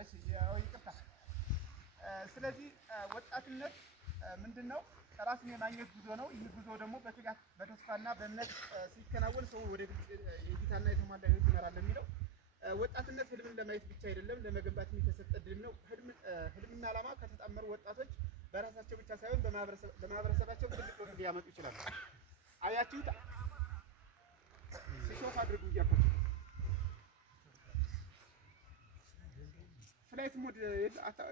እሺ ያው ይቅርታ። ስለዚህ ወጣትነት ምንድነው? ራስን የማግኘት ጉዞ ነው። ይህ ጉዞ ደግሞ በትጋት በተስፋና በእምነት ሲከናወን ሰው ወደ የጌታና የተሟላ ሕይወት ይመራል የሚለው ወጣትነት ህልምን ለማየት ብቻ አይደለም፣ ለመገንባት የተሰጠ ድል ነው። ህልምና ዓላማ ከተጣመሩ ወጣቶች በራሳቸው ብቻ ሳይሆን በማህበረሰባቸው ትልቅ ለውጥ ሊያመጡ ይችላሉ። አያችሁት? ሲሾፍ አድርጉ እያልኩት ፍላይት ሞድ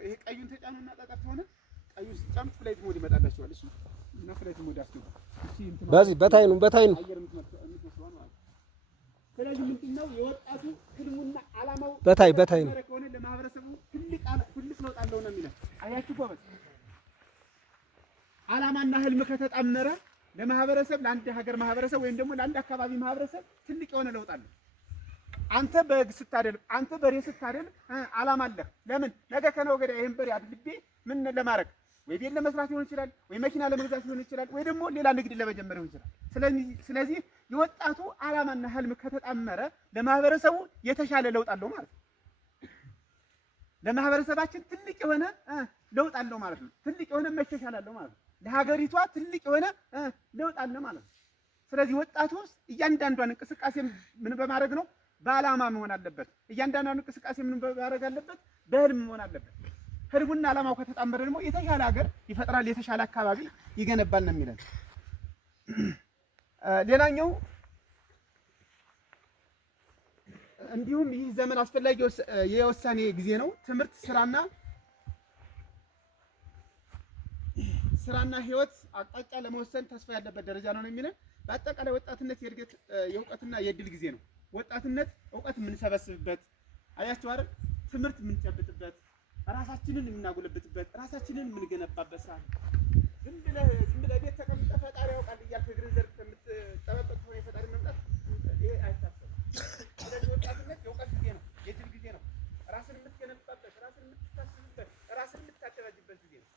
ይሄ ቀዩን ተጫኑና ጠጠር ሆነ ቀዩን ሲጫኑት ፍላይት ሞድ ይመጣላችኋል። እሺ እና ፍላይት ሞድ አስገቡ። እሺ እንትን በዚህ በታይኑ አየር የምትመስለው ማለት። ስለዚህ ምንድነው የወጣቱ ህልሙና ዓላማው በታይኑ ከሆነ ለማህበረሰቡ ትልቅ ለውጥ አለው ነው የሚለው። አያችሁ ጎበዝ፣ ዓላማና ህልም ከተጣመረ ለማህበረሰብ ለአንድ ሀገር ማህበረሰብ ወይም ደግሞ ለአንድ አካባቢ ማህበረሰብ ትልቅ የሆነ ለውጥ አለው። አንተ በግ ስታደልብ፣ አንተ በሬ ስታደልብ ዓላማ አለህ። ለምን? ነገ ከነገ ወዲያ ይሄን በሬ አድልቤ ምን ለማድረግ ወይ ቤት ለመስራት ሊሆን ይችላል፣ ወይ መኪና ለመግዛት ሊሆን ይችላል፣ ወይ ደግሞ ሌላ ንግድ ለመጀመር ሊሆን ይችላል። ስለዚህ የወጣቱ ዓላማና ህልም ከተጣመረ ለማህበረሰቡ የተሻለ ለውጥ አለው ማለት ነው። ለማህበረሰባችን ትልቅ የሆነ ለውጥ አለው ማለት ነው። ትልቅ የሆነ መሻሻል አለው ማለት ነው። ለሀገሪቷ ትልቅ የሆነ ለውጥ አለ ማለት ነው። ስለዚህ ወጣቱ እያንዳንዷን እንቅስቃሴ ምን በማድረግ ነው? በዓላማ መሆን አለበት። እያንዳንዷን እንቅስቃሴ ምን በማድረግ አለበት? በህልም መሆን አለበት። ህልሙና ዓላማው ከተጣመረ ደግሞ የተሻለ ሀገር ይፈጥራል፣ የተሻለ አካባቢ ይገነባል ነው የሚለን። ሌላኛው እንዲሁም ይህ ዘመን አስፈላጊ የውሳኔ ጊዜ ነው። ትምህርት፣ ስራና ህይወት አቅጣጫ ለመወሰን ተስፋ ያለበት ደረጃ ነው የሚለን። በአጠቃላይ ወጣትነት የእድገት የእውቀትና የእድል ጊዜ ነው። ወጣትነት እውቀት የምንሰበስብበት፣ አያችሁ አይደል? ትምህርት የምንጨብጥበት፣ ራሳችንን የምናጎለብትበት፣ ራሳችንን የምንገነባበት ሰዓት ነው። ዝም ብለህ ቤት ተቀምጠህ ፈጣሪ ያውቃል እያልክ እግርን ዘርግተህ የምትጠባበቅ ሆነ የፈጣሪ መምጣት ይሄ አይታሰብም። ስለዚህ ወጣትነት የእውቀት ጊዜ ነው፣ የእድል ጊዜ ነው። ራስን የምትገነባበት፣ ራስን የምትታስብበት፣ ራስን የምታደራጅበት ጊዜ ነው።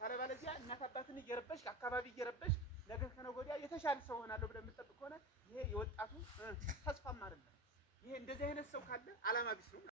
ካለበለዚያ እናት አባትን እየረበሽክ አካባቢ እየረበሽክ ነገ ከነገ ወዲያ የተሻለ ሰው ሆናለሁ ብለህ የምትጠብቅ ከሆነ ይሄ የወጣቱ ተስፋም አይደለም። ይሄ እንደዚህ አይነት ሰው ካለ ዓላማ ቢስ ነው።